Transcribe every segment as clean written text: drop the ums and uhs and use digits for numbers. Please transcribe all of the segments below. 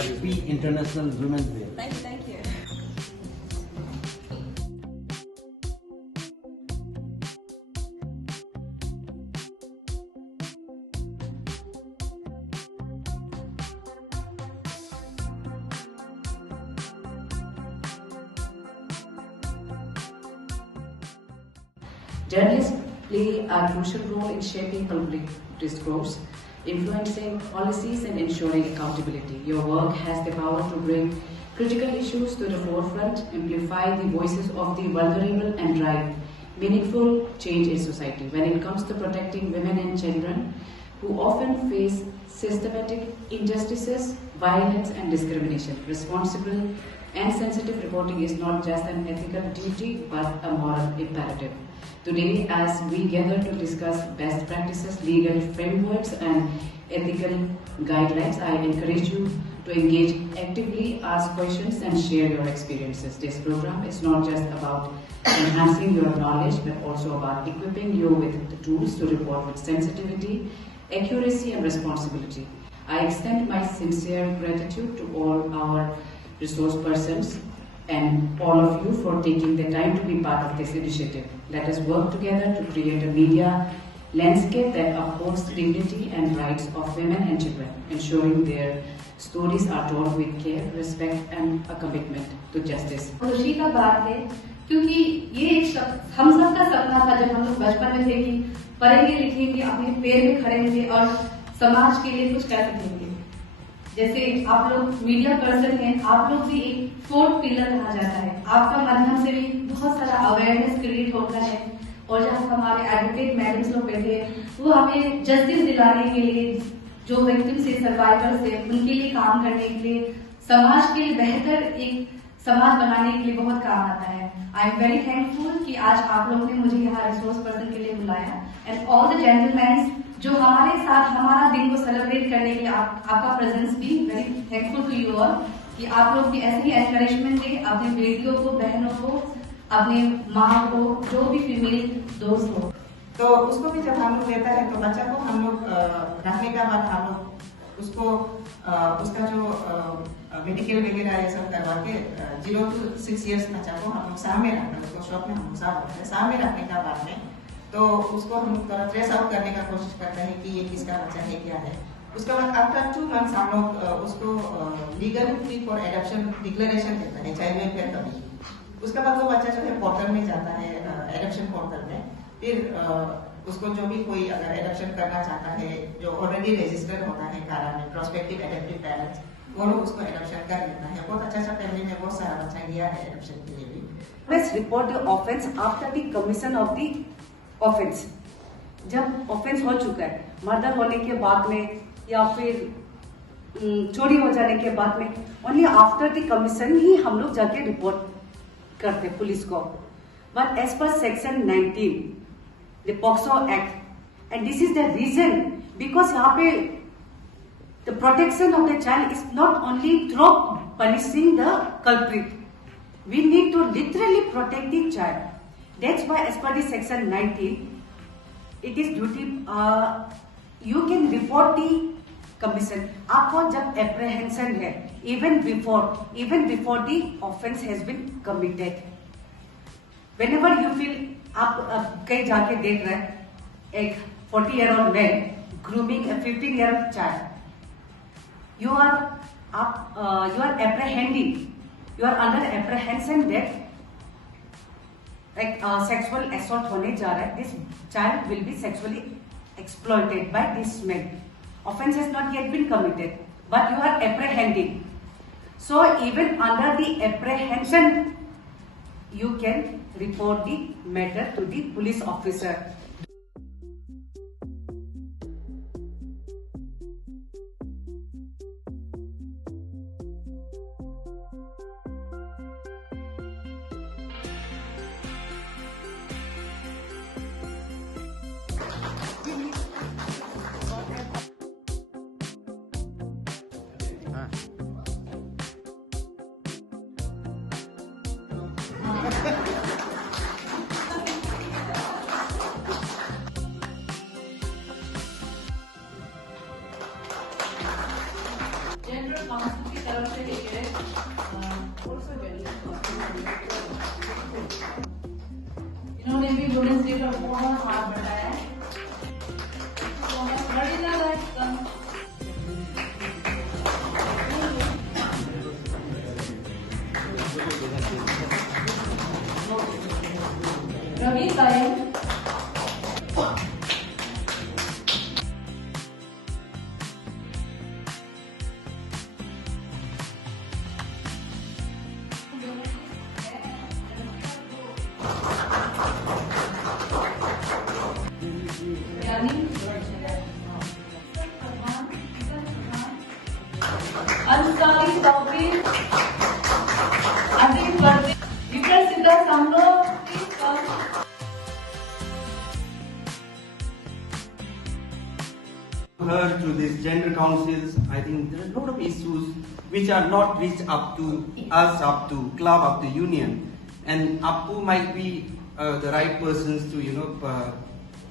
Happy International Women's Day. Thank you, thank you. Journalists play a crucial role in shaping public discourse, influencing policies and ensuring accountability. Your work has the power to bring critical issues to the forefront, amplify the voices of the vulnerable and drive meaningful change in society. When it comes to protecting women and children who often face systematic injustices, violence and discrimination, responsible and sensitive reporting is not just an ethical duty but a moral imperative. Today, as we gather to discuss best practices, legal frameworks and ethical guidelines, I encourage you to engage actively, ask questions and share your experiences. This program is not just about enhancing your knowledge but also about equipping you with the tools to report with sensitivity, accuracy and responsibility. I extend my sincere gratitude to all our resource persons and all of you for taking the time to be part of this initiative. Let us work together to create a media landscape that upholds the dignity and rights of women and children, ensuring their stories are told with care, respect and a commitment to justice. खुशी का बात है क्योंकि ये एक हम सबका सपना था जब हम लोग बचपन में थे कि पढ़ेंगे लिखेंगे अपने पैर में खड़े होंगे और समाज के लिए कुछ कर सकेंगे। जैसे आप लोग मीडिया पर्सन हैं, आप लोग भी एक फोर्थ पिलर कहा जाता है। आपका माध्यम से भी बहुत सारा अवेयरनेस क्रिएट होता है और जहाँ हमारे एडवोकेट मैडम्स लोग बैठे हैं वो हमें जस्टिस दिलाने के लिए, जो विक्टिम्स से सर्वाइवर्स है उनके लिए काम करने के लिए, समाज के लिए बेहतर एक समाज बनाने के लिए बहुत काम आता है। आई एम वेरी थैंकफुल कि आज आप लोगों ने मुझे यहाँ रिसोर्स पर्सन के लिए बुलाया एंड ऑल द जेंटलमैन जो हमारे साथ हमारा दिन को सेलिब्रेट करने के लिए आपका प्रेजेंस भी very thankful to you all कि आप लोग भी ऐसे ही एनकरेजमेंट दें अपनी बेटियों को, बहनों को, अपने माँ को, जो भी फीमेल दोस्त हो। तो उसको भी जब हम लोग लेता है तो बच्चा को हम लोग रखने का बाद हम लोग उसको उसका जो मेडिकल वगैरह ये सब करवा के 0 to 6 years बच्चा को हम लोग सामने रखते हैं। उसको शॉप में हम लोग साथ रखते हैं। सामने रखने का बाद में तो उसको हम थोड़ा ट्रेस आउट करने का कोशिश करते हैं कि ये किसका बच्चा है, क्या है। उसके बाद आफ्टर 2 months हम लोग उसको legal free for adoption declaration देते हैं चाइल्ड वेलफेयर कमीशन। उसके बाद वो बच्चा जो है पोर्टल में जाता है, एडॉप्शन पोर्टल में। फिर उसको जो भी कोई अगर एडॉप्शन करना चाहता है, जो ऑलरेडी रजिस्टर्ड होता है कारा में, प्रोस्पेक्टिव एडॉप्टिव पेरेंट्स, वो लोग उसको एडॉप्शन कर लेता है। बहुत अच्छा फैमिली में बहुत सारा बच्चा गया है एडॉप्शन के लिए भी। Let's report the offense after the commission of the offense. जब ऑफेंस हो चुका है, मर्डर होने के बाद में या फिर चोरी हो जाने के बाद में, ओनली आफ्टर द कमीशन ही हम लोग जाके रिपोर्ट करते पुलिस को। But as per section 19 the POCSO act, and this is the reason because यहाँ पे the protection of the child is not only through punishing the culprit, we need to literally protect the child. That's why as per the section 19 it is duty you can report the commission. आपको जब apprehension है even before the offense has been committed, whenever you feel आप कहीं जाके देख रहे हैं एक 40-year-old man grooming a 15-year-old child, you are apprehending, you are under apprehension that like sexual assault होने जा रहा है, this child will be sexually exploited by this man. Offense has not yet been committed, but you are apprehending. So even under the apprehension, you can report the matter to the police officer. Gender council की तरफ तरफ से लेके इन्होंने भी women's day पर बहुत हाथ बढ़ाया है। बड़ी लगा है। रवि सायन अंसारी तौफीक अजीम वर्दी विक्रम सिद्धा सांगो Her through these gender councils, I think there are a lot of issues which are not reached up to us, up to club, up to union, and Appu might be the right persons to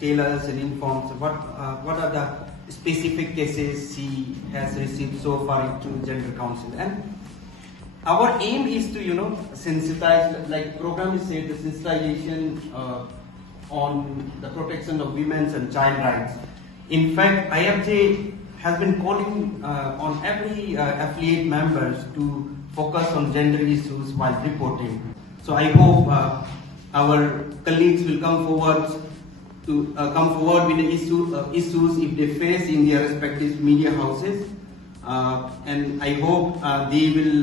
tell us and inform us what are the specific cases she has received so far into gender council. And our aim is to sensitize, like program is said, the sensitization on the protection of women's and child rights. In fact, IFJ has been calling on every affiliate members to focus on gender issues while reporting. So I hope our colleagues will come forward with the issues if they face in their respective media houses, and I hope they will,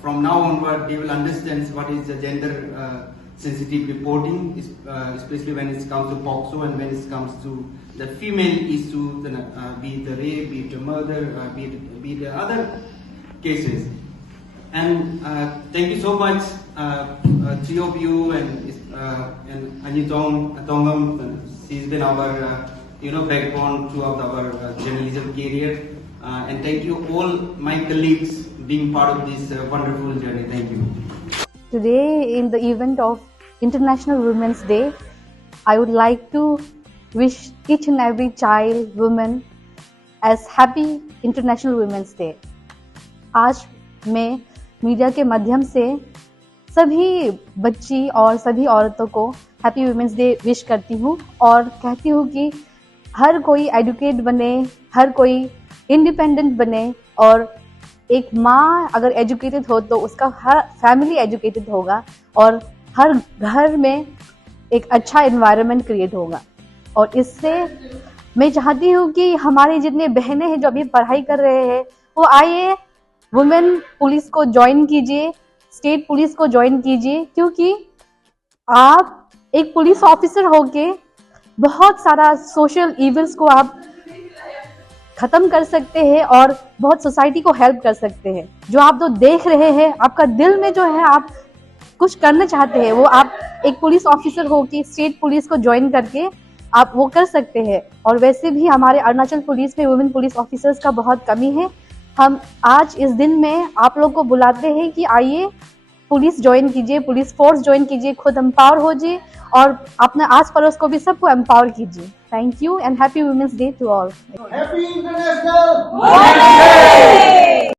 from now onward, they will understand what is the gender sensitive reporting, especially when it comes to POCSO and when it comes to the female issue, be it the rape, be it the murder, be it the other cases. And thank you so much, three of you and Anitong Tongam. She's been our backbone throughout our journalism career. And thank you all my colleagues being part of this wonderful journey. Thank you. Today, in the event of International Women's Day, I would like to wish each and every child, woman, as happy International Women's Day. आज मैं मीडिया के माध्यम से सभी बच्ची और सभी औरतों को हैप्पी वुमेन्स डे विश करती हूँ और कहती हूँ कि हर कोई एजुकेट बने, हर कोई इंडिपेंडेंट बने, और एक माँ अगर एजुकेटेड हो तो उसका हर फैमिली एजुकेटेड होगा और हर घर में एक अच्छा एनवायरनमेंट क्रिएट होगा। और इससे मैं चाहती हूँ कि हमारे जितने बहनें हैं जो अभी पढ़ाई कर रहे हैं वो आइए, वुमेन पुलिस को ज्वाइन कीजिए, स्टेट पुलिस को ज्वाइन कीजिए, क्योंकि आप एक पुलिस ऑफिसर होके बहुत सारा सोशल इविल्स को आप खत्म कर सकते हैं और बहुत सोसाइटी को हेल्प कर सकते हैं। जो आप तो देख रहे हैं, आपका दिल में जो है आप कुछ करना चाहते हैं, वो आप एक पुलिस ऑफिसर हो कि स्टेट पुलिस को ज्वाइन करके आप वो कर सकते हैं। और वैसे भी हमारे अरुणाचल पुलिस में वुमेन पुलिस ऑफिसर्स का बहुत कमी है। हम आज इस दिन में आप लोग को बुलाते हैं कि आइए पुलिस ज्वाइन कीजिए, पुलिस फोर्स ज्वाइन कीजिए, खुद एम्पावर हो जाइए और अपने आस पड़ोस को भी सबको एम्पावर कीजिए। Thank you and happy women's day to all. Happy international